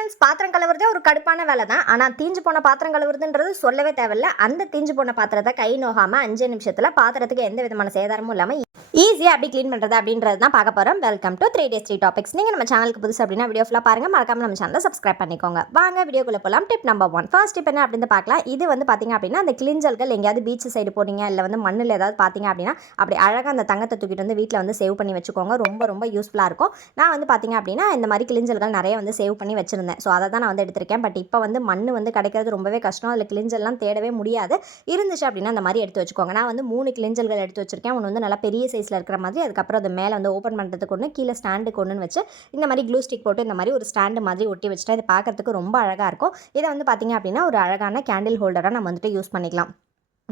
Friends பாத்திரம் கழுவுறதே ஒரு கடுப்பான வேலை தான் ஆனால் தீஞ்சு போன பாத்திரம் கழுவுறதுன்றது சொல்லவே தேவையில்ல. அந்த தீஞ்சு போன பாத்திரத்தை கை நோகாமல் அஞ்சு நிமிஷத்தில் பாத்திரத்துக்கு எந்த விதமான சேதாரமும் இல்லாமல் ஈஸியாக அப்படி க்ளீன் பண்ணுறது அப்படின்றது தான் பார்க்க போகிறோம் welcome to three days three topics நீங்கள் நம்ம சேனலுக்கு புதுசு அப்படின்னா வீடியோ ஃபுல்லாக பாருங்கள் மறக்காம நம்ம சேனலை சப்ஸ்கிரைப் பண்ணிக்கோங்க. வாங்க வீடியோக்குள்ளே போகலாம் tip number one first tip என்ன அப்படின்னு பார்க்கலாம். இது வந்து பார்த்தீங்க அப்படின்னா அந்த கிளிஞ்சல்கள் எங்கேயாவது பீச் சைடு போனீங்க இல்லை வந்து மண்ணில் ஏதாவது பார்த்தீங்க அப்படின்னா அப்படி அழகாக அந்த தங்கத்தை தூக்கிட்டு வந்து வீட்டில் வந்து சேவ் பண்ணி வச்சுக்கோங்க. ரொம்ப ரொம்ப யூஸ்ஃபுல்லாக இருக்கும். நான் வந்து பார்த்திங்க அப்படின்னா இந்த மாதிரி கிளிஞ்சல்கள் நிறைய வந்து சேவ் பண்ணி வச்சுருந்தேன். ஸோ அதை தான் நான் வந்து எடுத்திருக்கேன். பட் இப்போ வந்து மண் வந்து கிடைக்கிறது ரொம்பவே கஷ்டம். அதில் கிளிஞ்சல்லாம் தேடவே முடியாது. இருந்துச்சு அப்படின்னா அந்த மாதிரி எடுத்து வச்சுக்கோங்க. நான் வந்து மூணு கிளிஞ்சல்கள் எடுத்து வச்சிருக்கேன். ஒன்று வந்து நல்லா பெரிய சைஸில் இருக்கிற மாதிரி அதுக்கப்புறம் அது மேலே வந்து ஓப்பன் பண்ணுறதுக்கு ஒன்று கீழே ஸ்டாண்டுக்கு ஒன்றுன்னு வச்சு இந்த மாதிரி க்ளூ ஸ்டிக் போட்டு இந்த மாதிரி ஒரு ஸ்டாண்டு மாதிரி ஒட்டி வச்சுட்டா இது பார்க்குறதுக்கு ரொம்ப அழகாக இருக்கும். இதை வந்து பார்த்தீங்க அப்படின்னா ஒரு அழகான கேண்டில் ஹோல்டராக நம்ம வந்துட்டு யூஸ் பண்ணிக்கலாம்.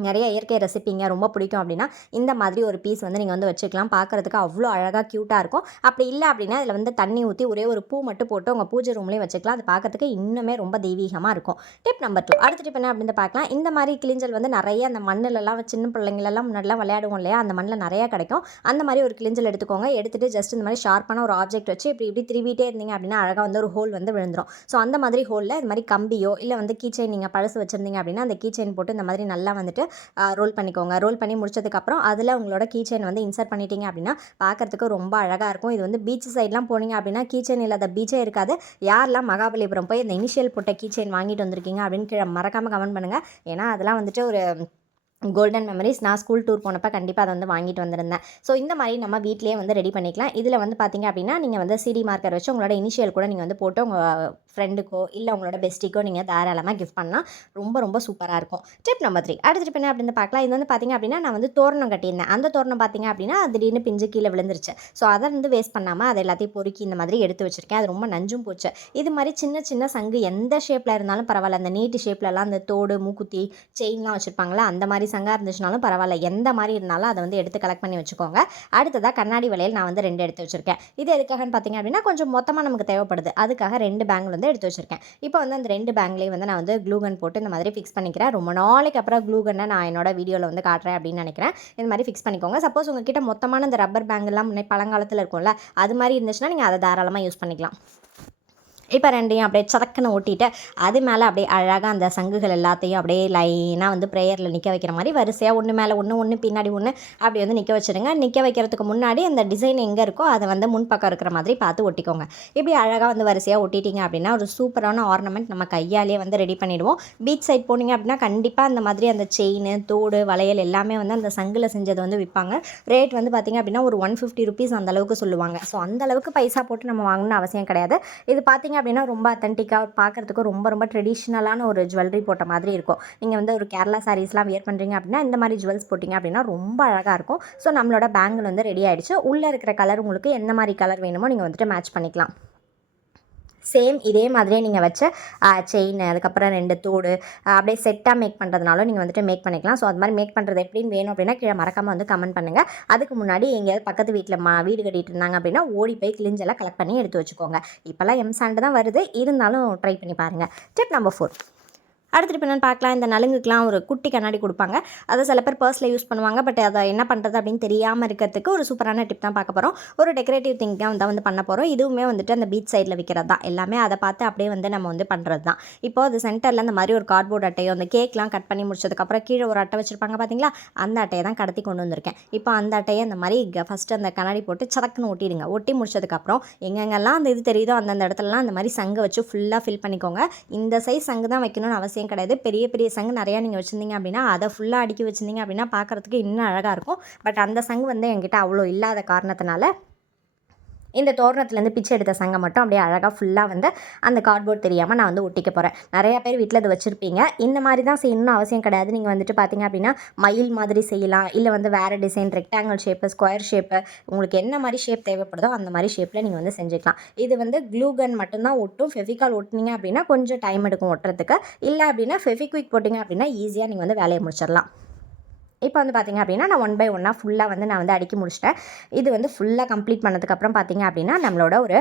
நிறைய இயற்கை ரெசிப்பிங்க ரொம்ப பிடிக்கும் அப்படின்னா இந்த மாதிரி ஒரு பீஸ் வந்து நீங்கள் வந்து வச்சுக்கலாம். பார்க்குறதுக்கு அவ்வளோ அழகாக க்யூட்டாக இருக்கும். அப்படி இல்லை அப்படின்னா இதில் வந்து தண்ணி ஊற்றி ஒரே ஒரு பூ மட்டும் போட்டு உங்கள் பூஜை ரூம்லேயும் வச்சுக்கலாம். அது பார்க்கறதுக்கு இன்னுமே ரொம்ப தெய்வீகமாக இருக்கும். டிப் நம்பர் டூ அடுத்த டிப் என்ன அப்படின்னு பார்க்கலாம் இந்த மாதிரி கிளிஞ்சல் வந்து நிறைய அந்த மண்ணிலலாம் சின்ன பிள்ளைங்களெல்லாம் முன்னாடிலாம் விளையாடுவோம் இல்லையா? அந்த மண்ணில் நிறையா கிடைக்கும். அந்த மாதிரி ஒரு கிளிஞ்சல் எடுத்துக்கோங்க. எடுத்துகிட்டு ஜஸ்ட் இந்த மாதிரி ஷார்ப்பான ஒரு ஆப்ஜெக்ட் வச்சு இப்படி இப்படி திருவிட்டே இருந்தீங்க அப்படின்னா அழகாக வந்து ஒரு ஹோல் வந்து விழுந்துடும் ஸோ அந்த மாதிரி ஹோலில் இது மாதிரி கம்பியோ இல்லை வந்து கீச்சைன் நீங்கள் பழசு வச்சுருந்தீங்க அப்படின்னா அந்த கீச்சைன் போட்டு இந்த மாதிரி நல்லா வந்துட்டு ரோல் பண்ணிக்கோங்க. ரோல் பண்ணி முடிச்சதுக்கப்புறம் அதில் உங்களோட கீச்சைன் வந்து இன்சர்ட் பண்ணிட்டீங்க அப்படின்னா பார்க்கறதுக்கு ரொம்ப அழகாக இருக்கும். இது வந்து பீச் சைட்லாம் போனீங்க அப்படின்னா கீச்சன் இல்லாத பீச்சே இருக்காது. யாரெல்லாம் மகாபலிபுரம் போய் இந்த இனிஷியல் போட்ட கீச்சைன் வாங்கிட்டு வந்திருக்கீங்க அப்படின்னு கீழே மறக்காமல் கமெண்ட் பண்ணுங்கள் ஏன்னா அதெல்லாம் வந்துட்டு ஒரு கோல்டன் மெமரிஸ் நான் ஸ்கூல் டூர் போனப்போ கண்டிப்பாக அதை வந்து வாங்கிட்டு வந்திருந்தேன். ஸோ இந்த மாதிரி நம்ம வீட்லேயே வந்து ரெடி பண்ணிக்கலாம். இதில் வந்து பார்த்தீங்க அப்படின்னா நீங்கள் வந்து சிடி மார்க்கர் வச்சு உங்களோட இனிஷியல் கூட நீங்கள் வந்து போட்டு உங்கள் ஃப்ரெண்டுக்கோ இல்லை உங்களோட பெஸ்ட்டிக்கோ நீங்கள் தாராளமாக கிஃப்ட் பண்ணால் ரொம்ப ரொம்ப சூப்பராக இருக்கும். டிப் நம்பர் த்ரீ அடுத்த டிப் என்ன அப்படின்னு பார்க்கலாம். இது வந்து பார்த்தீங்க அப்படின்னா நான் வந்து தோரணம் கட்டியிருந்தேன். அந்த தோரணம் பார்த்தீங்க அப்படின்னா திடீர்னு பிஞ்சு கீழே விழுந்துருச்சு. ஸோ அதை வந்து வேஸ்ட் பண்ணாமல் அதை எல்லாத்தையும் பொறுக்கி இந்த மாதிரி எடுத்து வச்சுருக்கேன். அது ரொம்ப நஞ்சும் போச்சு. இது மாதிரி சின்ன சின்ன சங்கு எந்த ஷேப்பில் இருந்தாலும் பரவாயில்ல. அந்த நீட்டு ஷேப்லலாம் அந்த தோடு மூக்குத்தி செயின்லாம் வச்சுருப்பாங்களா அந்த மாதிரி சங்காக இருந்துச்சுனாலும் பரவாயில்ல. எந்த மாதிரி இருந்தாலும் அதை வந்து எடுத்து கலெக்ட் பண்ணி வச்சுக்கோங்க. அடுத்ததாக கண்ணாடி வளையல் நான் வந்து ரெண்டு எடுத்து வச்சுருக்கேன். இது எதுக்காகன்னு பார்த்தீங்க அப்படின்னா கொஞ்சம் மொத்தமாக நமக்கு தேவைப்படுது. அதுக்காக ரெண்டு பேங்கில் வந்து எடுத்து வச்சிருக்கேன். இப்போ வந்து அந்த ரெண்டு பேங்க்லேயும் வந்து நான் வந்து க்ளூகன் போட்டு இந்த மாதிரி ஃபிக்ஸ் பண்ணிக்கிறேன். ரொம்ப நாளைக்கு அப்புறம் க்ளூகனை நான் என்னோட வீடியோவில் வந்து காட்டுறேன் அப்படின்னு நினைக்கிறேன். இந்த மாதிரி ஃபிக்ஸ் பண்ணிக்கோங்க. சப்போஸ் உங்ககிட்ட மொத்தமான இந்த ரப்பர் பேங்கெல்லாம் முன்னே பழங்காலத்தில் இருக்கும்ல அது மாதிரி இருந்துச்சுன்னா நீங்கள் அதை தாராளமாக யூஸ் பண்ணிக்கலாம். இப்போ ரெண்டையும் அப்படியே சதக்குன்னு ஒட்டிட்டு அது மேலே அப்படியே அழகாக அந்த சங்குகள் எல்லாத்தையும் அப்படியே லைனாக வந்து ப்ரேயரில் நிற்க வைக்கிற மாதிரி வரிசையாக ஒன்று மேலே ஒன்று ஒன்று பின்னாடி ஒன்று அப்படி வந்து நிற்க வச்சுருங்க. நிற்க வைக்கிறதுக்கு முன்னாடி அந்த டிசைன் எங்கே இருக்கோ அதை வந்து முன்பக்கம் இருக்கிற மாதிரி பார்த்து ஒட்டிக்கோங்க. இப்படி அழகாக வந்து வரிசையாக ஒட்டிட்டீங்க அப்படின்னா ஒரு சூப்பரான ஆர்னமெண்ட் நம்ம கையாலேயே வந்து ரெடி பண்ணிவிடுவோம் பீச் சைட் போனீங்க அப்படின்னா கண்டிப்பாக அந்த மாதிரி அந்த செயின் தோடு வளையல் எல்லாமே வந்து அந்த சங்கில் செஞ்சது வந்து விற்பாங்க. ரேட் வந்து பார்த்திங்க அப்படின்னா ஒரு ஒன் ஃபிஃப்டி ருபீஸ் அந்தளவுக்கு சொல்லுவாங்க. ஸோ அந்தளவுக்கு பைசா போட்டு நம்ம வாங்கணும்னு அவசியம் கிடையாது. இது பார்த்திங்க அப்படின்னா ரொம்ப அத்தன்டிக்காக பார்க்குறதுக்கு ரொம்ப ரொம்ப ட்ரெடிஷ்னலான ஒரு ஜுவல்லரி போட்ட மாதிரி இருக்கும். நீங்கள் வந்து ஒரு கேரளா சாரீஸ்லாம் வியர் பண்ணுறீங்க அப்படின்னா இந்த மாதிரி ஜுவல்ஸ் போட்டிங்க அப்படின்னா ரொம்ப அழகாக இருக்கும். ஸோ நம்மளோட பேங்கிள் வந்து ரெடி ஆகிடுச்சு உள்ளே இருக்கிற கலர் உங்களுக்கு எந்த மாதிரி கலர் வேணுமோ நீங்கள் வந்துட்டு மேட்ச் பண்ணிக்கலாம். சேம் இதே மாதிரியே நீங்கள் வச்ச செயின் அதுக்கப்புறம் ரெண்டு தோடு அப்படியே செட்டாக மேக் பண்ணுறதுனாலும் நீங்கள் வந்துட்டு மேக் பண்ணிக்கலாம். ஸோ அது மாதிரி மேக் பண்ணுறது எப்படின்னு வேணும் அப்படின்னா கீழே மறக்காமல் வந்து கமெண்ட் பண்ணுங்கள் அதுக்கு முன்னாடி எங்கேயாவது பக்கத்து வீட்டில் மா வீடு கட்டிட்டு இருந்தாங்க அப்படின்னா ஓடி போய் கிளிஞ்செல்லாம் கலெக்ட் பண்ணி எடுத்து வச்சுக்கோங்க. இப்போல்லாம் எம் சாண்டு தான் வருது. இருந்தாலும் ட்ரை பண்ணி பாருங்கள் ஸ்டெப் நம்பர் ஃபோர் அடுத்து இப்போ என்னென்னு பார்க்கலாம் இந்த நலுங்குக்கெலாம் ஒரு குட்டி கண்ணாடி கொடுப்பாங்க. அதை சில பேர் பர்ஸில் யூஸ் பண்ணுவாங்க பட் அதை என்ன பண்ணுறது அப்படின்னு தெரியாமல் இருக்கிறதுக்கு ஒரு சூப்பரான டிப் தான் பார்க்க போகிறோம் ஒரு டெக்கரேட்டிவ் திங்காக தான் வந்து வந்து பண்ண போகிறோம் இதுவுமே வந்துட்டு அந்த பீச் சைடில் விற்கிறது தான். எல்லாமே அதை பார்த்து அப்படியே வந்து நம்ம வந்து பண்ணுறது தான். இப்போ அது சென்டரில் அந்த மாதிரி ஒரு கார்ட்போர்ட் அட்டையோ அந்த கேக்லாம் கட் பண்ணி முடிச்சதுக்கப்புறம் கீழே ஒரு அட்டை வச்சுருப்பாங்க பார்த்தீங்களா? அந்த அட்டையை தான் கடத்தி கொண்டு வந்திருக்கேன். இப்போ அந்த அட்டையை அந்த மாதிரி ஃபஸ்ட்டு அந்த கண்ணாடி போட்டு சதக்குன்னு ஒட்டிடுங்க. ஒட்டி முடிச்சதுக்கப்புறம் எங்கெங்கெல்லாம் அந்த இது தெரியுதோ அந்தந்த இடத்துலலாம் அந்த மாதிரி சங்கை வச்சு ஃபுல்லாக ஃபில் பண்ணிக்கோங்க. இந்த சைஸ் சங்கு தான் வைக்கணும்னு அவசியம் கிடையாது. பெரிய பெரிய சங்கு நிறையா நீங்கள் வச்சுருந்தீங்க அப்படின்னா அதை ஃபுல்லாக அடுக்கி வச்சுருந்தீங்க அப்படின்னா பார்க்குறதுக்கு இன்னும் அழகாக இருக்கும். பட் அந்த சங்கு வந்து என்கிட்ட அவ்வளோ இல்லாத காரணத்தினால இந்த தோரணத்துலேருந்து பிச்சை எடுத்த சங்கம் மட்டும் அப்படியே அழகாக ஃபுல்லாக வந்து அந்த கார்ட்போர்ட் தெரியாமல் நான் வந்து ஒட்டிக்க போகிறேன் நிறையா பேர் வீட்டில் இது வச்சுருப்பீங்க. இந்த மாதிரி தான் செய்யணும்னு அவசியம் கிடையாது. நீங்கள் வந்துட்டு பார்த்தீங்க அப்படின்னா மயில் மாதிரி செய்யலாம். இல்லை வந்து வேறு design rectangle shape square shape உங்களுக்கு என்ன மாதிரி ஷேப் தேவைப்படுதோ அந்த மாதிரி ஷேப்பில் நீங்கள் வந்து செஞ்சுக்கலாம். இது வந்து க்ளூ கன் மட்டும்தான் ஒட்டும். ஃபெவிகால் ஒட்டினீங்க அப்படின்னா கொஞ்சம் டைம் எடுக்கும் ஒட்டுறதுக்கு. இல்லை அப்படின்னா ஃபெவிக்விக் போட்டிங்க அப்படின்னா ஈஸியாக நீங்கள் வந்து வேலையை முடிச்சிடலாம். இப்போ வந்து பார்த்தீங்க அப்படின்னா நான் ஒன் பை ஒன்னாக ஃபுல்லாக வந்து நான் வந்து அடுக்கி முடிச்சிட்டேன். இது வந்து ஃபுல்லாக கம்ப்ளீட் பண்ணதுக்கப்புறம் பார்த்தீங்க அப்படின்னா நம்மளோட ஒரு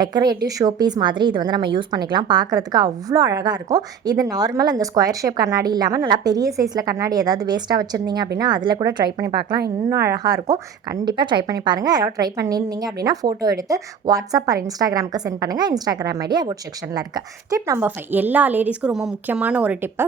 டெக்கரேட்டிவ் ஷோ பீஸ் மாதிரி இது வந்து நம்ம யூஸ் பண்ணிக்கலாம். பார்க்குறதுக்கு அவ்வளோ அழகாக இருக்கும். இது நார்மல் அந்த ஸ்கொயர் ஷேப் கண்ணாடி இல்லாமல் நல்லா பெரிய சைஸில் கண்ணாடி ஏதாவது வேஸ்ட்டாக வச்சுருந்தீங்க அப்படின்னா அதில் கூட ட்ரை பண்ணி பார்க்கலாம். இன்னும் அழகாக இருக்கும். கண்டிப்பாக ட்ரை பண்ணி பாருங்கள் யாராவது ட்ரை பண்ணியிருந்தீங்க அப்படின்னா ஃபோட்டோ எடுத்து வாட்ஸ்அப் ஆர் இன்ஸ்டாகிராமுக்கு சென்ட் பண்ணுங்கள் இன்ஸ்டாகிராம் ஐடி அபவுட் செக்ஷனில் இருக்குது டிப் நம்பர் ஃபைவ் எல்லா லேடிஸ்க்கும் ரொம்ப முக்கியமான ஒரு டிப்பு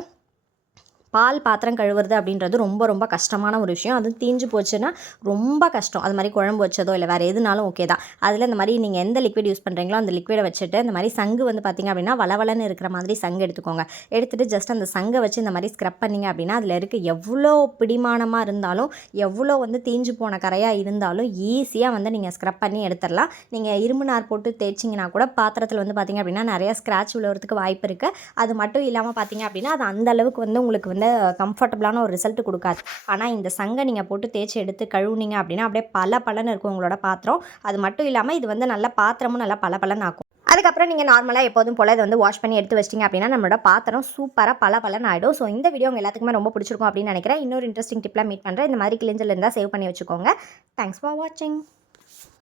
பால் பாத்திரம் கழுவுறது அப்படின்றது ரொம்ப ரொம்ப கஷ்டமான ஒரு விஷயம். அது தீஞ்சு போச்சுன்னா ரொம்ப கஷ்டம். அது மாதிரி குழம்பு வச்சதோ இல்லை வேறு எதுனாலும் ஓகே தான். அதில் இந்த மாதிரி நீங்கள் எந்த லிக்விட் யூஸ் பண்ணுறீங்களோ அந்த லிக்விடை வச்சுட்டு இந்த மாதிரி சங்கு வந்து பார்த்திங்க அப்படின்னா வளவலன்னு இருக்கிற மாதிரி சங்கு எடுத்துக்கோங்க. எடுத்துகிட்டு ஜஸ்ட் அந்த சங்கை வச்சு இந்த மாதிரி ஸ்க்ரப் பண்ணிங்க அப்படின்னா அதில் இருக்க எவ்வளோ பிடிமானமாக இருந்தாலும் எவ்வளோ வந்து தீஞ்சு போன கரையாக இருந்தாலும் ஈஸியாக வந்து நீங்கள் ஸ்க்ரப் பண்ணி எடுத்துடலாம். நீங்கள் இரும்பு நார் போட்டு தேய்ச்சிங்கன்னா கூட பாத்திரத்தில் வந்து பார்த்திங்க அப்படின்னா நிறையா ஸ்க்ராட்ச் விழுறதுக்கு வாய்ப்பு இருக்குது அது மட்டும் இல்லாமல் பார்த்தீங்க அப்படின்னா அது அந்த அளவுக்கு வந்து உங்களுக்கு வந்து கம்ஃபர்டபுளான ஒரு ரிசல்ட் கொடுக்காது. ஆனால் இந்த சங்கை நீங்கள் போட்டு தேய்ச்சி எடுத்து கழுவுனீங்க அப்படின்னா அப்படியே பல பலன்னு இருக்கும் உங்களோட பாத்திரம். அது மட்டும் இல்லாமல் இது வந்து நல்ல பாத்திரமும் நல்லா பல பலன்னு ஆக்கும். அதுக்கப்புறம் நீங்கள் நார்மலாக எப்போதும் போல் இதை வந்து வாஷ் பண்ணி எடுத்து வச்சிட்டிங்க அப்படின்னா நம்மளோட பாத்திரம் சூப்பராக பல பலன் ஆகிடும் ஸோ இந்த வீடியோ உங்கள் எல்லாத்துக்குமே ரொம்ப பிடிச்சிருக்கும் அப்படின்னு நினைக்கிறேன். இன்னொரு இன்ட்ரெஸ்டிங் டிப்லாம் மீட் பண்ணுறேன் இந்த மாதிரி கிளிஞ்சல் இருந்தால் சேவ் பண்ணி வச்சுக்கோங்க. தேங்க்ஸ் ஃபார் வாட்சிங்